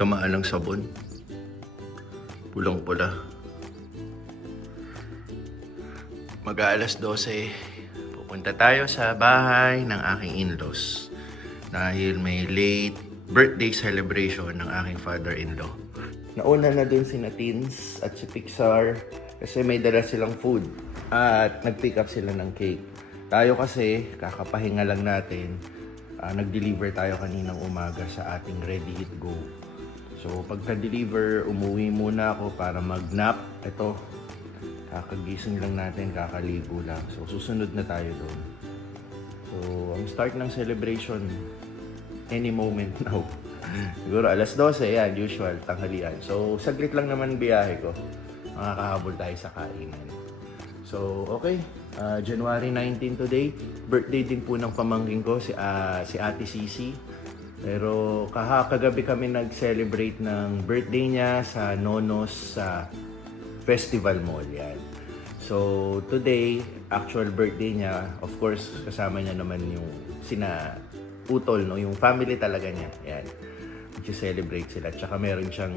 Tamaan ng sabon. Pulang-pula. Mag-aalas 12. Pupunta tayo sa bahay ng aking in-laws. Dahil may late birthday celebration ng aking father-in-law. Nauna na dun si Natins at si Pixar kasi may dala silang food at nag-pick up sila ng cake. Tayo kasi, kakapahinga lang natin, nag-deliver tayo kaninang umaga sa ating Ready Hit Go. So pagka-deliver, umuwi muna ako para mag-nap. Ito, kakagising lang natin, kakaligo lang. So susunod na tayo doon. So ang start ng celebration, any moment now. Siguro alas 12, yan, usual, tanghalian. So, saglit lang naman biyahe ko. Makakahabol tayo sa kainan. So, okay. January 19 today. Birthday din po ng pamangkin ko, si Ate Sisi. Pero kagabi kami nag-celebrate ng birthday niya sa Nonos sa Festival Mall. Yan. So, today, actual birthday niya, of course, kasama niya naman yung sina Utol, no? Yung family talaga niya. Yan. Celebrate sila. Tsaka meron siyang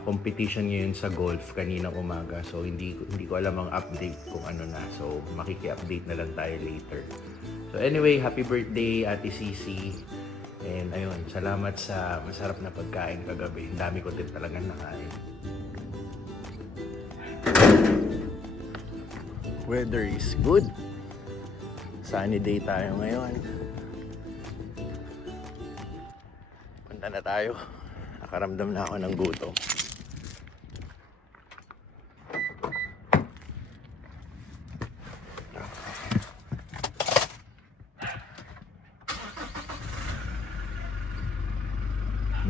competition ngayon sa golf kaninang umaga. So hindi ko alam ang update kung ano na. So makiki-update na lang tayo later. So anyway, happy birthday Ate Sisi. And ayun, salamat sa masarap na pagkain kagabi. Ang dami ko din talagang nakain. Weather is good. Sunny day tayo ngayon. Punta na tayo. Nakaramdam na ako ng gutom.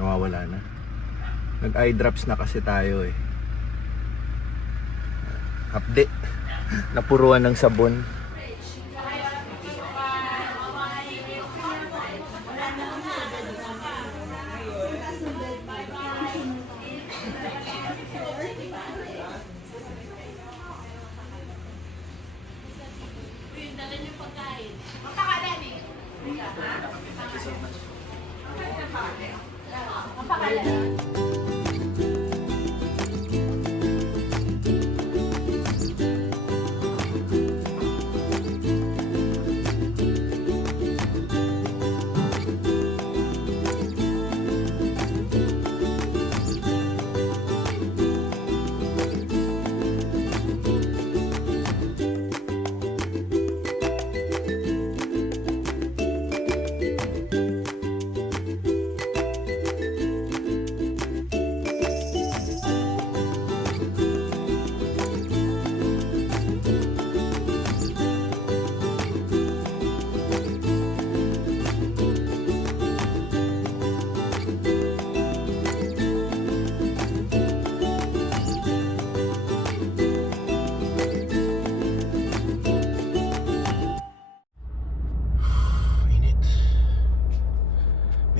Nawawala na. Nag-eye drops na kasi tayo eh. Update. Napuruan ng sabon.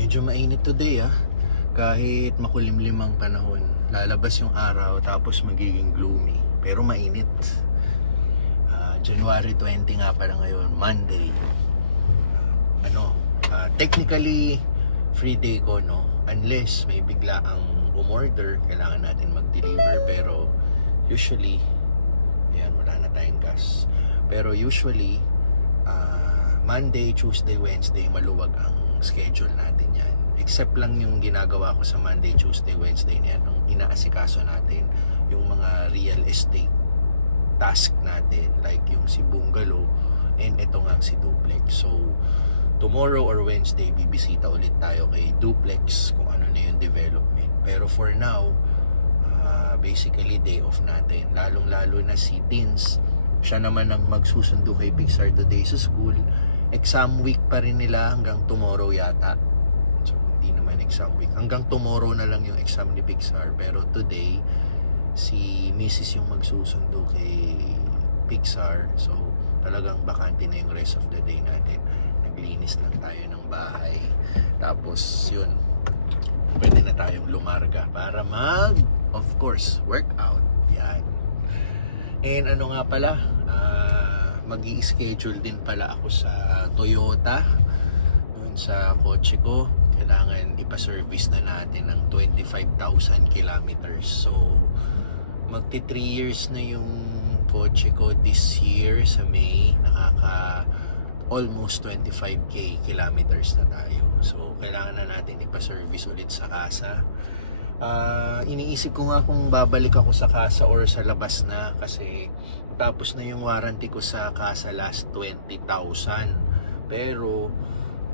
Medyo mainit today kahit makulimlim ang panahon. Lalabas yung araw tapos magiging gloomy. Pero mainit. January 20 nga pala ngayon, Monday. Technically free day ko, no? Unless may bigla ang umorder, kailangan natin mag-deliver. Pero usually, ayan, wala na tayong gas. Pero usually, Monday, Tuesday, Wednesday, maluwag ang schedule natin yan. Except lang yung ginagawa ko sa Monday, Tuesday, Wednesday na yan, ang inaasikaso natin, yung mga real estate task natin, like yung si Bungalow and ito nga si Duplex. So, tomorrow or Wednesday, bibisita ulit tayo kay Duplex kung ano na yung development. Pero for now, basically day off natin. Lalong-lalo na si Tins, siya naman ang magsusundo kay Pixar today sa school. Exam week pa rin nila hanggang tomorrow yata. So, hindi naman exam week. Hanggang tomorrow na lang yung exam ni Pixar. Pero today, si Mrs. yung magsusundo kay Pixar. So, talagang bakante na yung rest of the day natin. Naglinis lang tayo ng bahay. Tapos, yun. Pwede na tayong lumarga para of course, workout. Yan. And ano nga pala, mag-i-schedule din pala ako sa Toyota dun sa kotse ko kailangan ipa-service na natin ng 25,000 kilometers. So magti 3 years na yung kotse ko this year sa May. Nakaka almost 25k kilometers na tayo. So kailangan na natin ipa-service ulit sa kasa. Iniisip ko nga kung babalik ako sa kasa or sa labas na, kasi tapos na yung warranty ko sa kasa last 20,000. Pero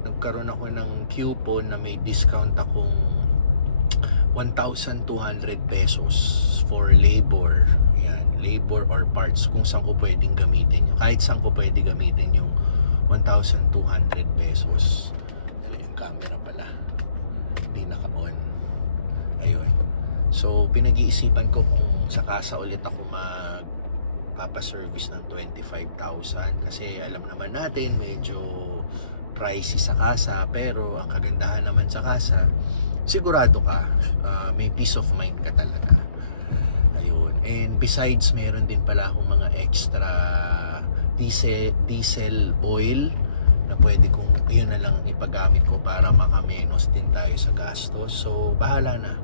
nagkaroon ako ng coupon na may discount akong 1,200 pesos for labor. Yan, labor or parts, kung saan ko pwedeng gamitin yun. Kahit saan ko pwede gamitin yung 1,200 pesos. Yung camera pala hindi naka-on. Ayun. So pinag-iisipan ko kung sa kasa ulit ako magpapaservice ng 25,000, kasi alam naman natin medyo pricey sa kasa, pero ang kagandahan naman sa kasa, sigurado ka, may peace of mind ka talaga. Ayun. And besides, meron din pala akong mga extra diesel oil na pwede kong yun na lang ipagamit ko para makamenos din tayo sa gastos. So bahala na.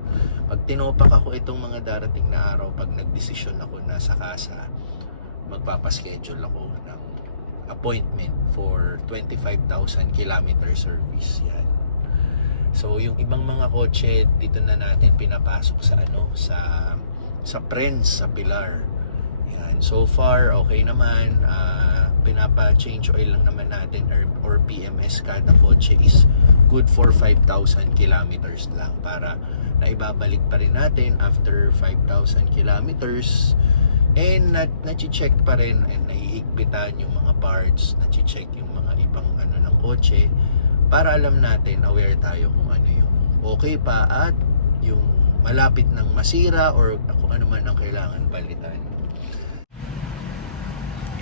Pag tinopak ako itong mga darating na araw, pag nagdesisyon ako na sa kasa, magpapaschedule ako ng appointment for 25,000 kilometer service. Yan. So yung ibang mga kotse dito na natin pinapasok sa sa Prenz, sa Pilar. Yan. So far okay naman. Pinapa-change oil lang naman natin or PMS kada kotse is good for 5,000 kilometers lang, para naibabalik pa rin natin after 5,000 kilometers. And na-check pa rin and nahihigpitan yung mga parts, na-check yung mga ibang ng kotse, para alam natin, aware tayo kung ano yung okay pa at yung malapit ng masira or kung ano man ang kailangan palitan.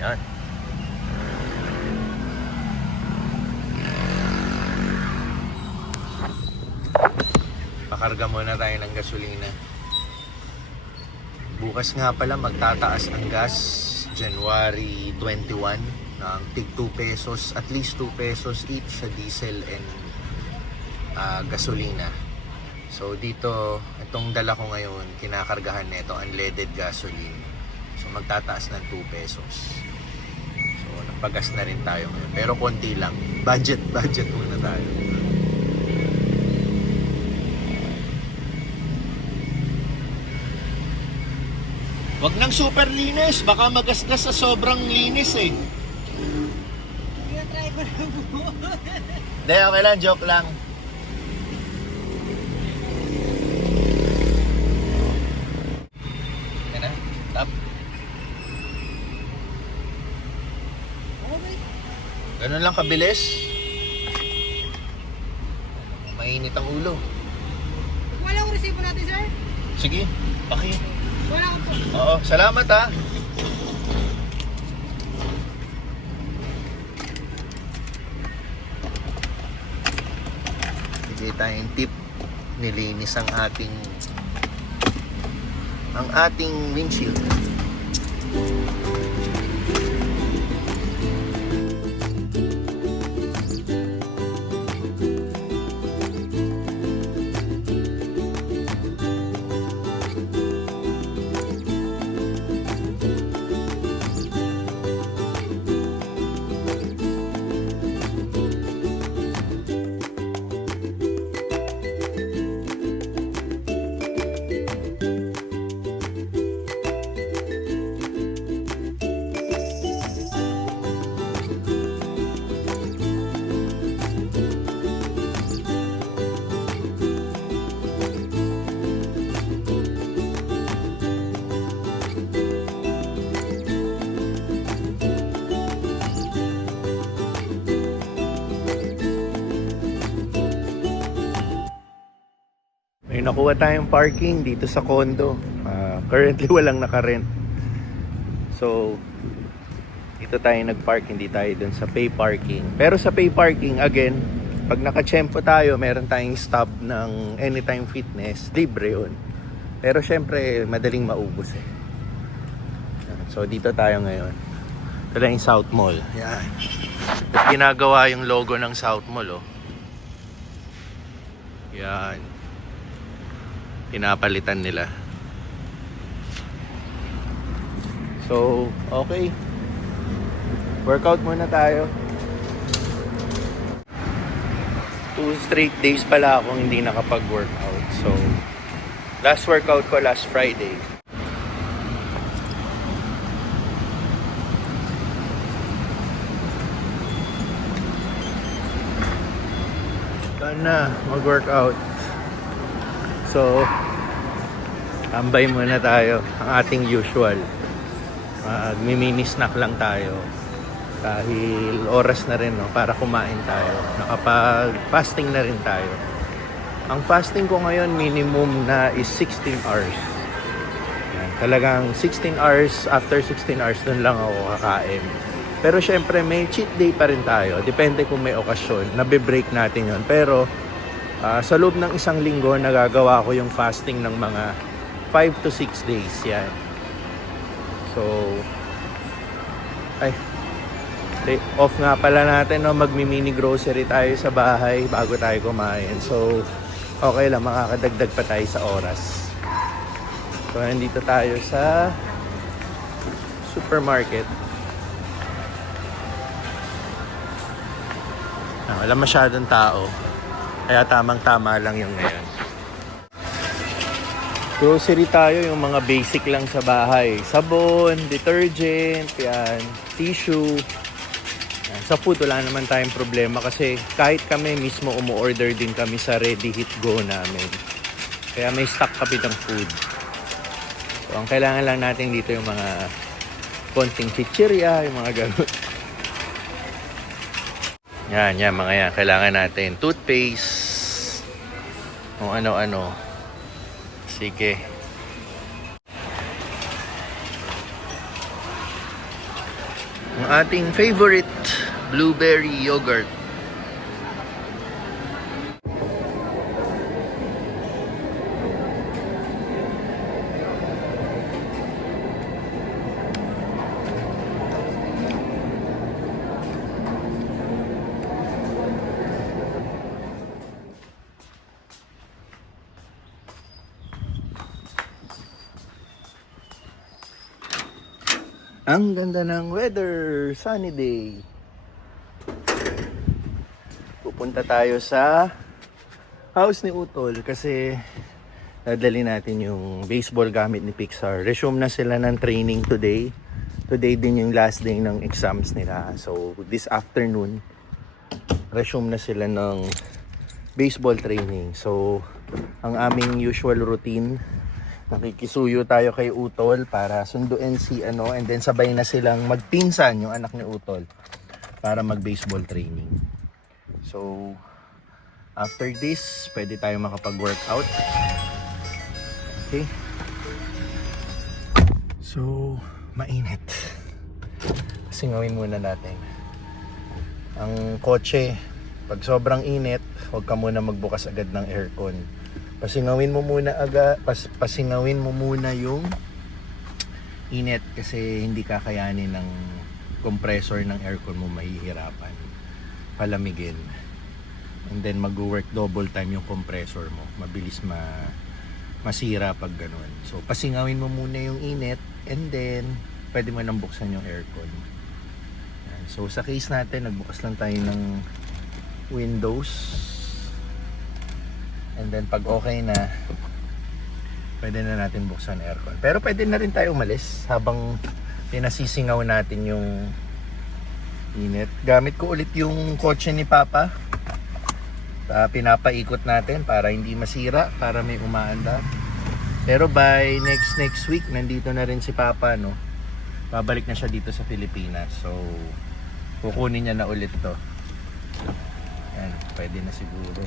Yan. Pakarga muna tayo ng gasolina. Bukas nga pala magtataas ang gas, January 21, ng tig 2 pesos, at least 2 pesos each sa diesel and gasolina. So dito, itong dala ko ngayon, kinakargahan nito unleaded gasoline. So magtataas ng 2 pesos. So nagpagas na rin tayo ngayon, pero konti lang. Budget muna tayo. Wag nang super linis, baka magasgas sa sobrang linis eh. Try ko lang po. Hindi, okay lang, joke lang. Yan na, tap. Okay. Ganun lang kabilis. Mainit ang ulo. Wala ko resibo natin, sir. Sige, paki. Wala ko po. Oo, salamat ha. Bigay tayong tip. Nilinis ang ating windshield. May nakuha tayong parking dito sa condo. Currently walang nakarent. So dito tayo nag-park, hindi tayo dun sa pay parking. Pero sa pay parking, again, pag nakachempo tayo, meron tayong stop ng Anytime Fitness, libre yun. Pero syempre, madaling maubos eh. So dito tayo ngayon. Ito lang yung South Mall. Yan. At ginagawa yung logo ng South Mall, oh. Yan. Pinapalitan nila. So, okay. Workout muna tayo. 2 straight days pala akong hindi nakapag-workout. So, last workout ko last Friday. Done na mag-workout. So, tambay muna tayo. Ang ating usual. Mini snack lang tayo. Dahil oras na rin, no, para kumain tayo. Nakapag-fasting na rin tayo. Ang fasting ko ngayon, minimum na is 16 hours. Yan, talagang 16 hours, after 16 hours, dun lang ako kakain. Pero syempre, may cheat day pa rin tayo. Depende kung may okasyon. Nabe-break natin yon. Pero, sa loob ng isang linggo, nagagawa ko yung fasting ng mga 5 to 6 days. Yan. So, off nga pala natin, no? Magmi-mini grocery tayo sa bahay bago tayo kumain. So, okay lang, makakadagdag pa tayo sa oras. So, nandito tayo sa supermarket. Wala masyadong tao. Kaya tamang-tama lang yung ngayon. Grocery tayo, yung mga basic lang sa bahay. Sabon, detergent, yan, tissue. Yan. Sa food, wala naman tayong problema kasi kahit kami mismo umu-order din kami sa Ready Hit Go namin. Kaya may stock kami ng food. So, ang kailangan lang natin dito yung mga konting chichirya, yung mga gano'n. Yan, mga yan. Kailangan natin toothpaste. O ano-ano. Sige. Ang ating favorite blueberry yogurt. Ang ganda ng weather, sunny day. Pupunta tayo sa house ni Utol kasi dadali natin yung baseball gamit ni Pixar. Resume na sila ng training today. Today din yung last day ng exams nila. So this afternoon, resume na sila ng baseball training. So ang aming usual routine, nakikisuyo tayo kay Utol para sunduin si ano, and then sabay na silang magpinsan yung anak ni Utol para mag-baseball training. So, after this, pwede tayo makapag-workout. Okay. So, mainit. Singawin muna natin. Ang kotse, pag sobrang init, huwag ka muna magbukas agad ng aircon. Pasingawin mo muna pasingawin mo muna yung init kasi hindi kakayanin ng compressor ng aircon mo, mahihirapan palamigin. And then mag-work double time yung compressor mo. Mabilis masira pag ganun. So pasingawin mo muna yung init and then pwede mo nang buksan yung aircon. Yan. So sa case natin, nagbukas lang tayo ng windows. And then pag okay na, pwede na natin buksan aircon. Pero pwede na rin tayo umalis habang pinasisingaw natin yung init. Gamit ko ulit yung kotse ni Papa. Pinapaikot natin para hindi masira, para may umaandar. Pero by next week, nandito na rin si Papa, no? Babalik na siya dito sa Pilipinas. So, kukunin niya na ulit to. Yan, pwede na siguro.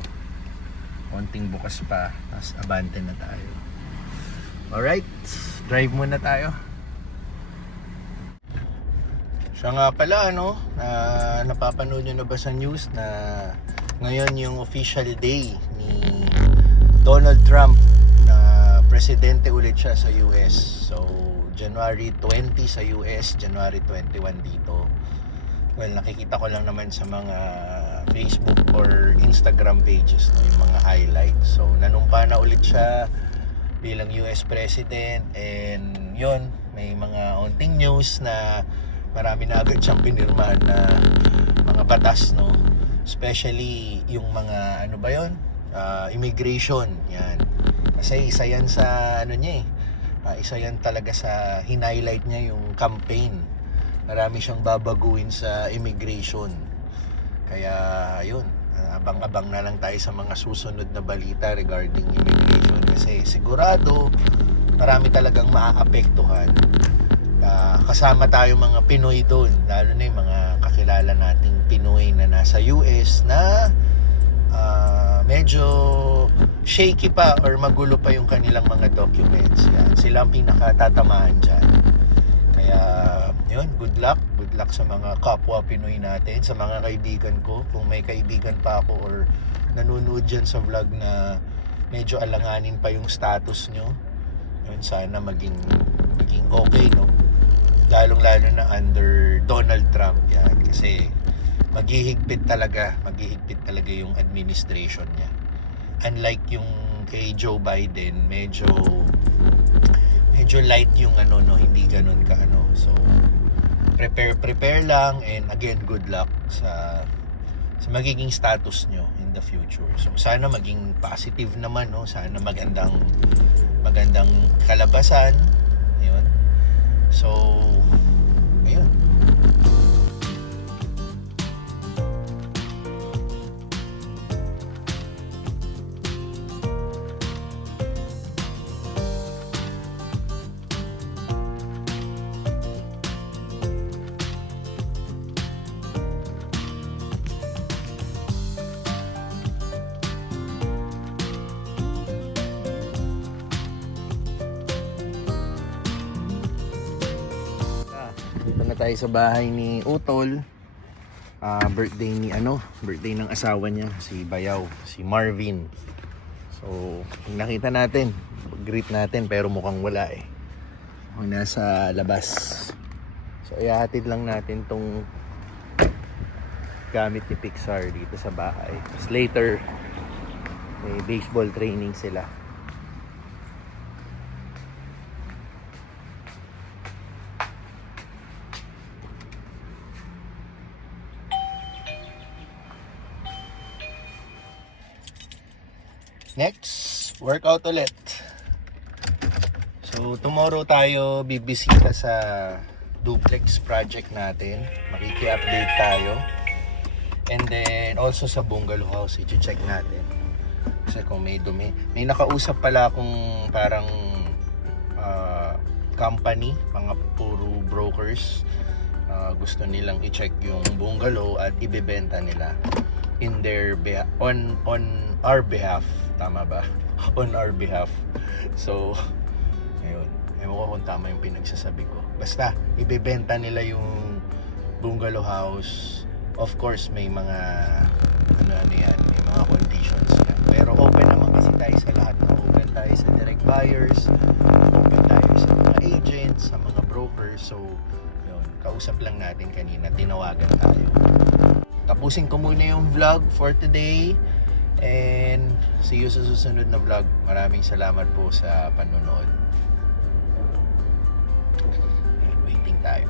Konting bukas pa, tapos abante na tayo. Alright, drive muna tayo. Siya nga pala, ano, napapanood nyo na ba sa news na ngayon yung official day ni Donald Trump na presidente ulit siya sa US. So, January 20 sa US, January 21 dito. Well, nakikita ko lang naman sa mga Facebook or Instagram pages, no, yung mga highlights. So nanumpa na ulit siya bilang US President, and yun, may mga onting news na marami na agad siyang pinirmahan na mga batas, no, especially yung mga ano ba yun, immigration, yan. Kasi isa yan sa ano niya isa yan talaga sa hinighlight niya, yung campaign. Marami siyang babaguhin sa immigration. Kaya yun, abang-abang na lang tayo sa mga susunod na balita regarding immigration, kasi sigurado marami talagang maaapektuhan. Kasama tayo mga Pinoy doon, lalo na yung mga kakilala nating Pinoy na nasa US na medyo shaky pa or magulo pa yung kanilang mga documents. Yan, sila ang pinakatatamaan dyan. Kaya yun, good luck sa mga kapwa Pinoy natin, sa mga kaibigan ko. Kung may kaibigan pa ako or nanonood dyan sa vlog na medyo alanganin pa yung status nyo, yun, sana maging okay, no? Lalong-lalo na under Donald Trump, yan. Kasi maghihigpit talaga yung administration niya. Unlike yung kay Joe Biden, medyo light yung ano, no, hindi ganun ka ano. So prepare lang, and again, good luck sa magiging status nyo in the future. So sana maging positive naman, no? Sana magandang kalabasan. Ayun. So ayun. Dito na tayo sa bahay ni Utol. Birthday ng asawa niya, si Bayaw, si Marvin. So, kung nakita natin, greet natin, pero mukhang wala eh. Nasa labas. So, ihahatid lang natin tong gamit ni Pixar dito sa bahay. Tapos later, may baseball training sila. Next, workout ulit. So, tomorrow tayo bibisita sa duplex project natin. Makiki-update tayo. And then, also sa bungalow house, i-check natin. Kasi kung may dumi. May nakausap pala akong parang company, mga puro brokers. Gusto nilang i-check yung bungalow at ibebenta nila in their on our behalf. Tama ba? On our behalf. So, ayun. Ewan ko kung tama yung pinagsasabi ko. Basta, ibebenta nila yung bungalow house. Of course, may mga ano yan, may mga conditions yan. Pero open naman kasi tayo sa lahat. Open tayo sa direct buyers, open tayo sa mga agents, sa mga brokers. So, yun, kausap lang natin kanina, tinawagan tayo. Tapusin ko muna yung vlog for today. And see you sa susunod na vlog. Maraming salamat po sa panonood. Ayan, waiting tayo.